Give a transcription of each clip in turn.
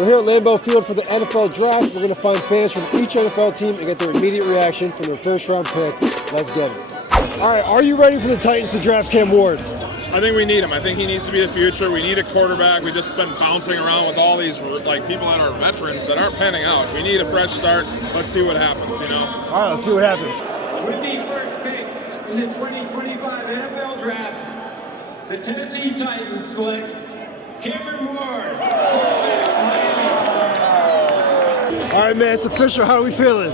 We're here at Lambeau Field for the NFL Draft. We're going to find fans from each NFL team and get their immediate reaction from their first-round pick. Let's get it. All right, are you ready for the Titans to draft Cam Ward? I think we need him. I think he needs to be the future. We need a quarterback. We've just been bouncing around with all these people that are veterans that aren't panning out. We need a fresh start. Let's see what happens, you know? All right, let's see what happens. With the first pick in the 2025 NFL Draft, the Tennessee Titans select Cameron Ward. All right, man, it's official. How are we feeling?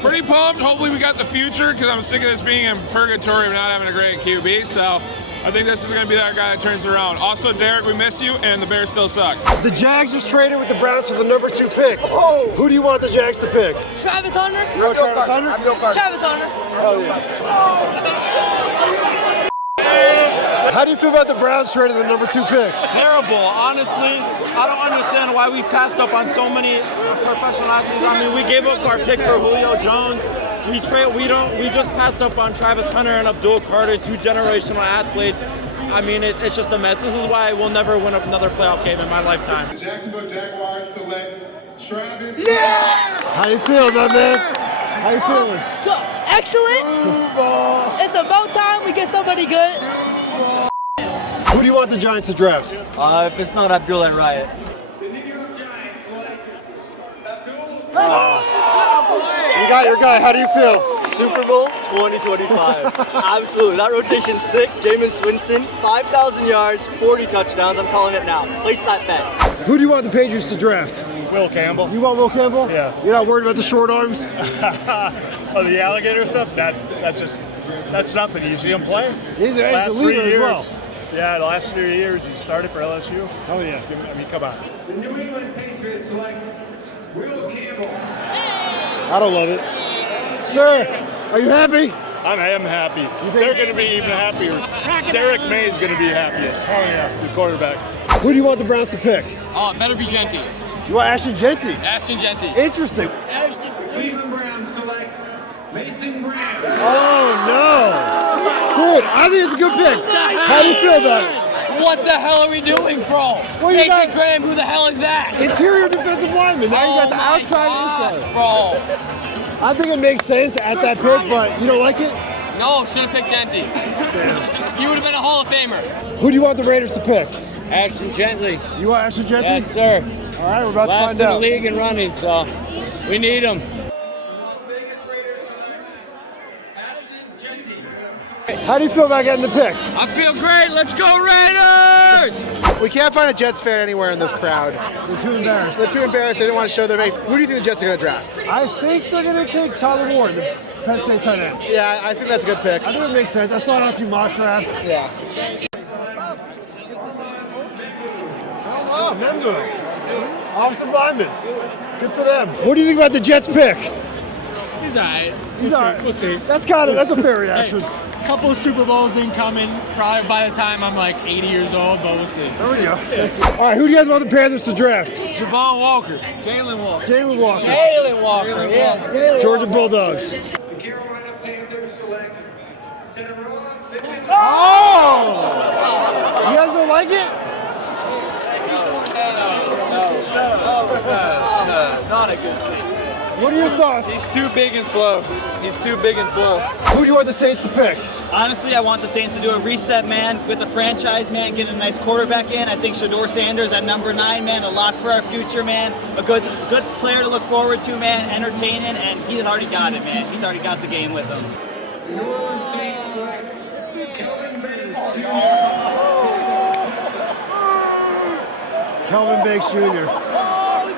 Pretty pumped. Hopefully we got the future because I'm sick of this being in purgatory of not having a great QB. So I think this is going to be that guy that turns it around. Also, Derek, we miss you, and the Bears still suck. The Jags just traded with the Browns for the number 2 pick. Oh. Who do you want the Jags to pick? Travis Hunter. You want Travis Hunter? Travis Hunter. Oh, yeah. How do you feel about the Browns trading the number 2 pick? Terrible, honestly. I don't understand why we've passed up on so many professional athletes. I mean, we gave up our pick for Julio Jones. We just passed up on Travis Hunter and Abdul Carter, 2 generational athletes. I mean, it's just a mess. This is why we'll never win another playoff game in my lifetime. The Jacksonville Jaguars select Travis. Yeah! How you feeling, my man? How you feeling? Excellent. It's about time we get somebody good. Who do you want the Giants to draft? If it's not Abdul, then Riot. The New York Giants select Abdul. You got your guy. How do you feel? Super Bowl 2025. Absolutely. That rotation's sick. Jameis Winston, 5,000 yards, 40 touchdowns. I'm calling it now. Place that bet. Who do you want the Patriots to draft? Will Campbell. You want Will Campbell? Yeah. You're not worried about the short arms? Oh, the alligator stuff? That's nothing. You see him play? He's a leader as well. Yeah, the last 3 years he started for LSU. Oh yeah. I mean, come on. The New England Patriots select Will Campbell. I don't love it. Sir, are you happy? I am happy. They're going to be even happier. Derek May is going to be happiest. Oh yeah, the quarterback. Who do you want the Browns to pick? Oh, it better be Genty. You want Ashton Genty? Ashton Genty. Interesting. Cleveland Browns select Mason Graham. Oh no! Dude, I think it's a good pick. How do you feel about it? What the hell are we doing, bro? Well, you Mason got- Graham, who the hell is that? Interior defensive lineman. Now you got the my outside gosh, and inside. bro. I think it makes sense at that pick, but you don't like it? No, should have picked Genty. You would have been a Hall of Famer. Who do you want the Raiders to pick? Ashton Gently. You want Ashton Genty? Yes, sir. All right, we're about to Last find in the out. league in running, so we need him. How do you feel about getting the pick? I feel great. Let's go Raiders! We can't find a Jets fan anywhere in this crowd. They're too embarrassed. They're too embarrassed. They didn't want to show their face. Who do you think the Jets are going to draft? I think they're going to take Tyler Warren, the Penn State tight end. Yeah, I think that's a good pick. I think it makes sense. I saw it on a few mock drafts. Yeah. Oh, wow, Membo. Offensive lineman. Good for them. What do you think about the Jets pick? He's all right. We'll see. That's a fair reaction. A couple of Super Bowls incoming, probably by the time I'm like 80 years old, but we'll see. There we go. All right, who do you guys want the Panthers to draft? Javon Walker. Jalen Walker. Jalen Walker. Jalen Walker. Yeah. Georgia Bulldogs. The Carolina Panthers select Tyrod Pickens. Oh! You guys don't like it? No, not a good thing. What are your thoughts? He's too big and slow. Who do you want the Saints to pick? Honestly, I want the Saints to do a reset, man, with the franchise, man, get a nice quarterback in. I think Shadeur Sanders at number 9, man, a lock for our future, man. A good player to look forward to, man, entertaining, and he's already got it, man. He's already got the game with him. New Orleans Saints select Kelvin Banks Jr. Kelvin Banks Jr.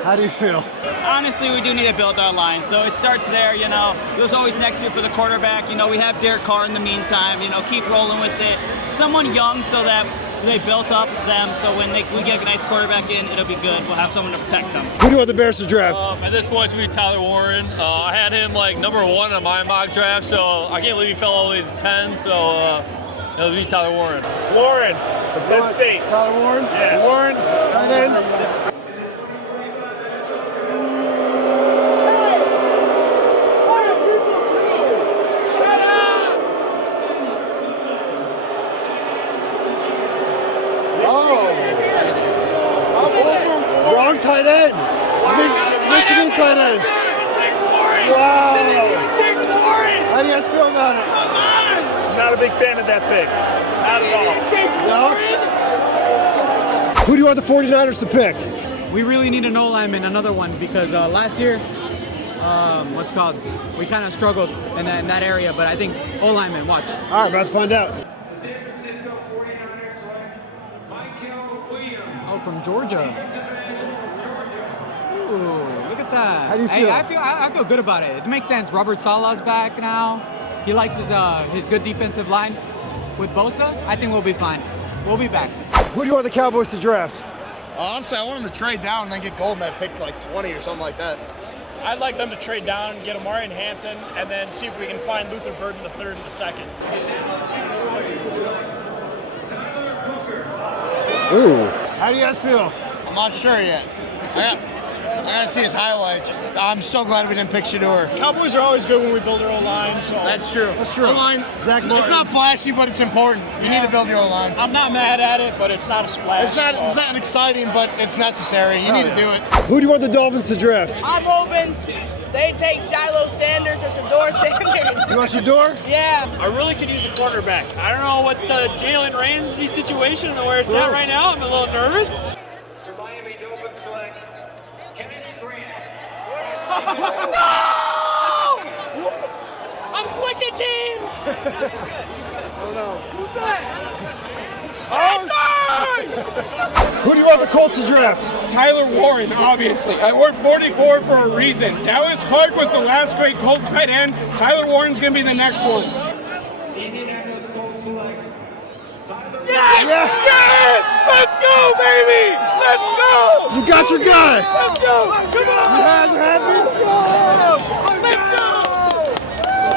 How do you feel? Honestly, we do need to build our line, so it starts there, you know. It was always next year for the quarterback. You know, we have Derek Carr in the meantime, you know, keep rolling with it. Someone young so that they built up them, so when we get a nice quarterback in, it'll be good. We'll have someone to protect them. Who do you want the Bears to draft? At this point, it's going to be Tyler Warren. I had him like number 1 on my mock draft, so I can't believe he fell all the way to 10, so it'll be Tyler Warren. Warren from Penn State. Tyler Warren? Yeah. Warren, tight end. tight end. Michigan tight end. Wow. How do you guys feel about it? Not a big fan of that pick. Not at all. Who do you want the 49ers to pick? We really need an O-lineman, another one, because last year, we kind of struggled in that area, but I think O-lineman, watch. All right, let's find out. Oh, from Georgia. Ooh, look at that. How do you feel? I feel good about it. It makes sense. Robert Saleh's back now. He likes his good defensive line. With Bosa, I think we'll be fine. We'll be back. Who do you want the Cowboys to draft? Honestly, I want them to trade down and then get Golden at pick like 20 or something like that. I'd like them to trade down, get Amari and Hampton, and then see if we can find Luther Burden the third and the second. Ooh. How do you guys feel? I'm not sure yet. I gotta see his highlights. I'm so glad we didn't pick Shadeur. Cowboys are always good when we build our O-line. So That's true. That's true. O-line, Zach it's Martin. not flashy, but it's important. You need to build your O-line. I'm not mad at it, but it's not a splash. It's not exciting, but it's necessary. You need to do it. Who do you want the Dolphins to draft? I'm hoping they take Shadeur Sanders or Shadeur Sanders. You want Shadeur? Yeah. I really could use a quarterback. I don't know what the Jalen Ramsey situation and where it's at right now. I'm a little nervous. No! I'm switching teams. Oh no. Who's that? Panthers! Who do you want the Colts to draft? Tyler Warren, obviously. I wore 44 for a reason. Dallas Clark was the last great Colts tight end. Tyler Warren's going to be the next one. Yes! Yes! Let's go, baby! Let's go! You got your guy! Let's go! Come on! You guys are happy? Let's go!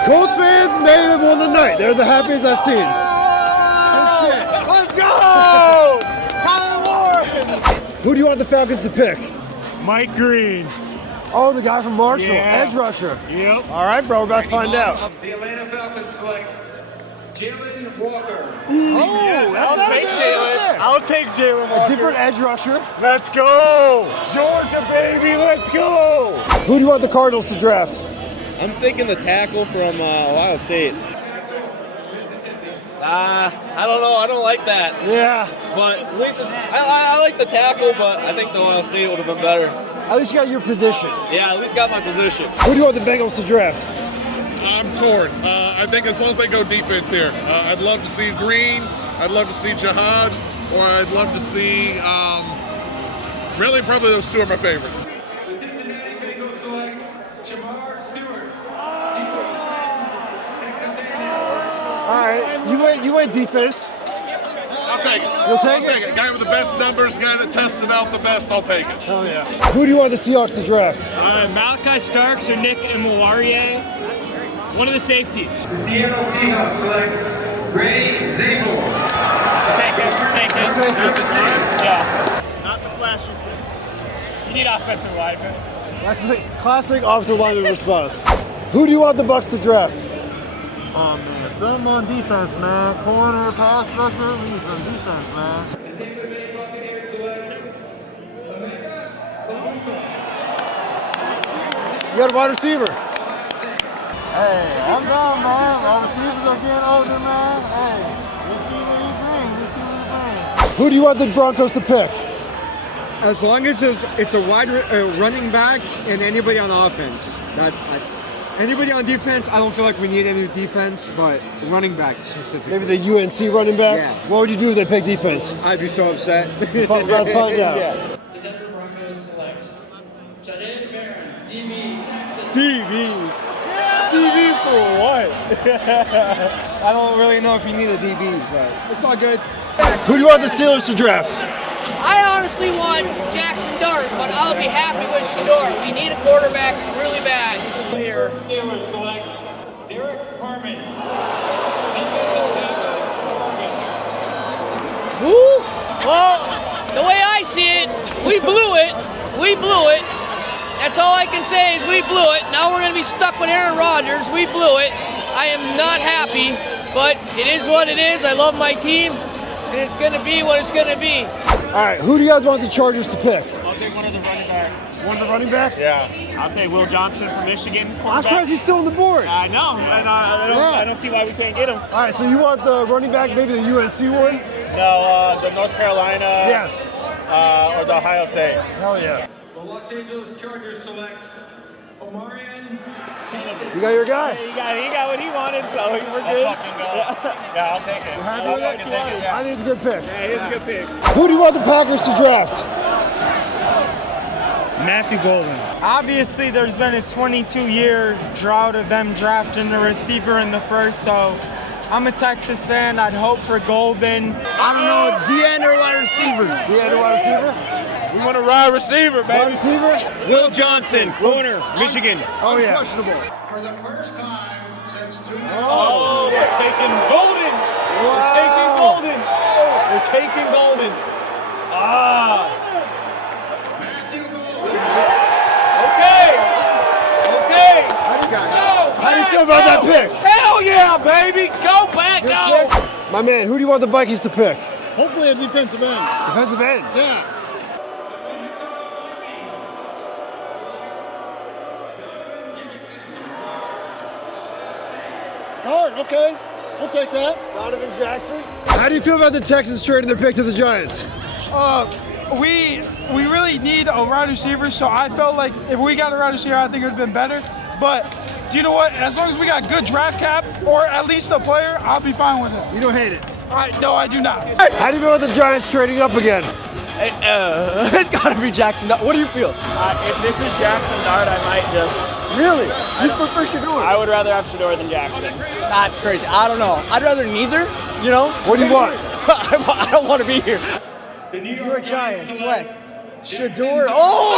Colts fans may have won the night. They're the happiest I've seen. Let's go! Tyler Warren! Who do you want the Falcons to pick? Mike Green. Oh, the guy from Marshall, Yeah. edge rusher. Yep. All right, bro, we're about to find out. The Atlanta Falcons select Jalen Walker. Oh, I'll take Jalen. I'll take Jalen A Walker. different edge rusher. Let's go! Georgia, baby, let's go! Who do you want the Cardinals to draft? I'm thinking the tackle from Ohio State. I don't know. I don't like that. Yeah. But at least I like the tackle, but I think the Ohio State would have been better. At least you got your position. Yeah, at least got my position. Who do you want the Bengals to draft? I'm torn. I think as long as they go defense here, I'd love to see Green, I'd love to see Jihad, or I'd love to see, really probably those two are my favorites. The Cincinnati Bengals select Jamar Stewart. All right, you went defense. I'll take it. You'll take I'll take it. Guy with the best numbers, guy that tested out the best, I'll take it. Hell yeah. Who do you want the Seahawks to draft? Malachi Starks or Nick Mwarie. One of the safeties. The Seattle Seahawks select Ray Zabel. Take it. Yeah. Not the flashy. You need offensive linemen. That's the classic offensive lineman response. Who do you want the Bucs to draft? Oh man, something on defense, man. Corner, pass rusher, we need some defense, man. The Tampa Bay Buccaneers select You got a wide receiver. Hey, I'm done, man. Our receivers are getting older, man. Hey, let's see what he brings. Who do you want the Broncos to pick? As long as it's a wide running back and anybody on offense. Anybody on defense, I don't feel like we need any defense, but running back specifically. Maybe the UNC running back? Yeah. What would you do if they picked defense? I'd be so upset. Let's find out. Yeah. The Denver Broncos select Jadon Barron, DB, Texas. DB? DB for what? I don't really know if you need a DB, but it's all good. Who do you want the Steelers to draft? I honestly want Jackson Dart, but I'll be happy with Shadeur. We need a quarterback really bad. Here. Steelers select Derek Harmon. Who? Well, the way I see it, we blew it. We blew it. That's all I can say is we blew it. Now we're going to be stuck with Aaron Rodgers. We blew it. I am not happy, but it is what it is. I love my team, and it's going to be what it's going to be. All right, who do you guys want the Chargers to pick? take one of the running backs. One of the running backs? Yeah. I'll take Will Johnson from Michigan. I'm surprised he's still on the board. I know, and I don't see why we can't get him. All right, so you want the running back, maybe the UNC one? No, the North Carolina. Yes. Or the Ohio State. Hell yeah. The Los Angeles Chargers select Omarion. You got your guy. Yeah, he got what he wanted, so we're good. Yeah, I'll take it. I think it's a good pick. Yeah, he's a good pick. Who do you want the Packers to draft? Matthew Golden. Obviously, there's been a 22-year drought of them drafting a receiver in the first, so I'm a Texas fan. I'd hope for Golden. I don't know, DN or wide receiver? DN or wide receiver? We want a wide receiver, baby. Wide receiver? Will Johnson, corner, Michigan. Oh, yeah. Questionable. For the first time since 2000. Oh, we're taking Golden. Wow. We're taking Golden. We're taking Golden. Matthew Golden. Okay. How do you feel about that pick? Hell yeah, baby. Go back, go. My man, who do you want the Vikings to pick? Hopefully a defensive end. Defensive end? Yeah. All right, okay. We'll take that. Donovan Jackson. How do you feel about the Texans trading their pick to the Giants? We really need a wide receiver, so I felt like if we got a wide receiver, I think it would have been better. But do you know what? As long as we got good draft cap or at least a player, I'll be fine with it. You don't hate it? No, I do not. How do you feel about the Giants trading up again? It's got to be Jackson. What do you feel? If this is Jackson Dart, I might just. Really? You prefer Shadeur? I would rather have Shadeur than Jackson. That's crazy. I don't know. I'd rather neither, you know? What do you want? I don't want to be here. The New You're a York Giant. Giants Select. select Shadeur. Oh!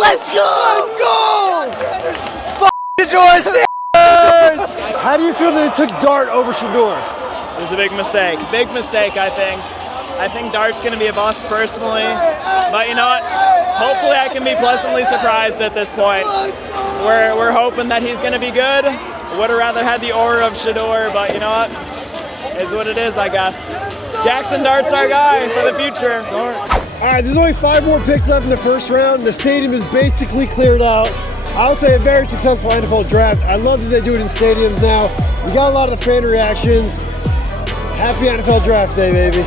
Let's go! Fuck Shadeur Sanders! How do you feel that they took Dart over Shadeur? It was a big mistake. Big mistake, I think. I think Dart's going to be a bust personally. But you know what? Hopefully I can be pleasantly surprised at this point. We're hoping that he's going to be good. Would have rather had the aura of Shadeur, but you know what? It's what it is, I guess. Jackson Dart's our guy for the future. All right, there's only 5 more picks left in the first round. The stadium is basically cleared out. I would say a very successful NFL draft. I love that they do it in stadiums now. We got a lot of the fan reactions. Happy NFL draft day, baby.